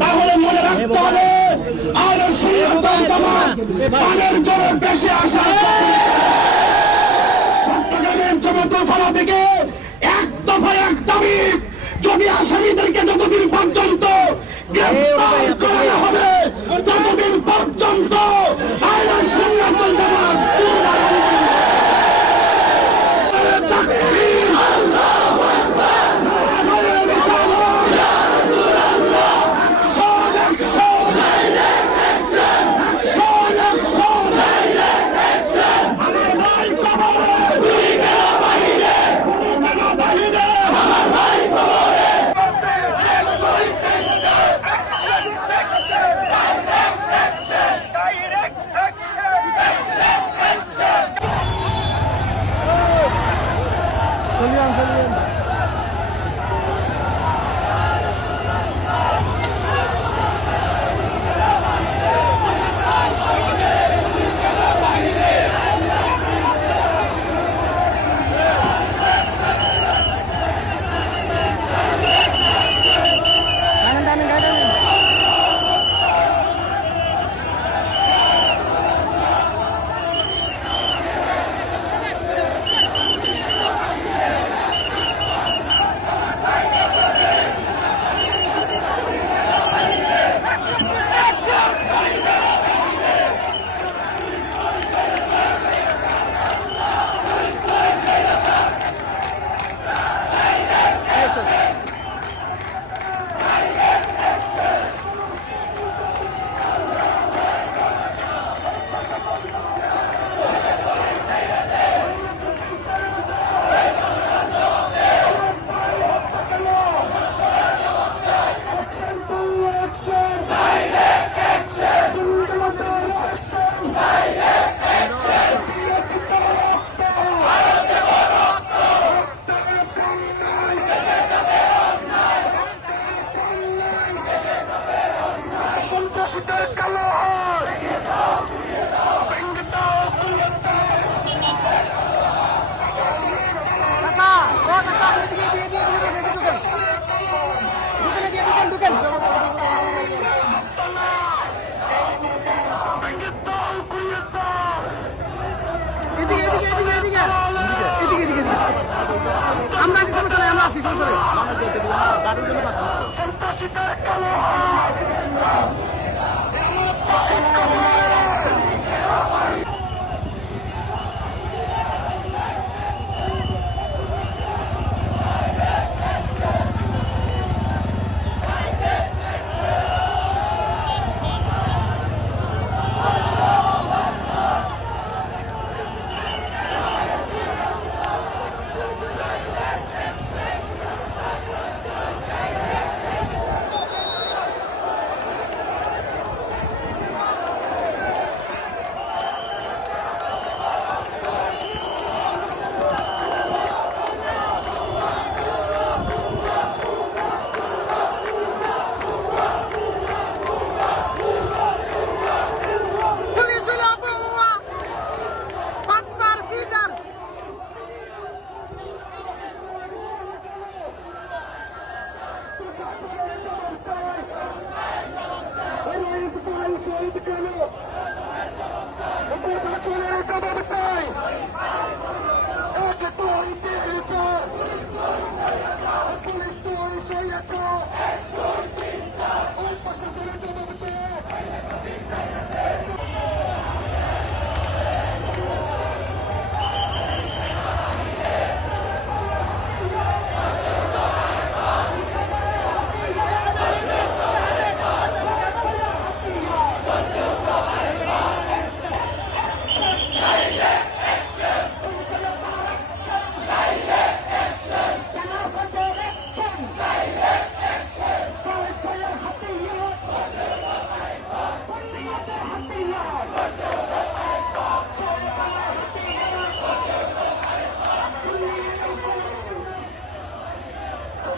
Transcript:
তাহলে মনে রাখতে হবে, আর সুন্দর জন্য বেশি আসা চট্টগ্রামের ফলা থেকে এক দফা এক দাবি, যদি আসামিদেরকে যতদিন পর্যন্ত গ্রেফতার করানো হবে, ততদিন পর্যন্ত 전량설레 는. Kita kalah!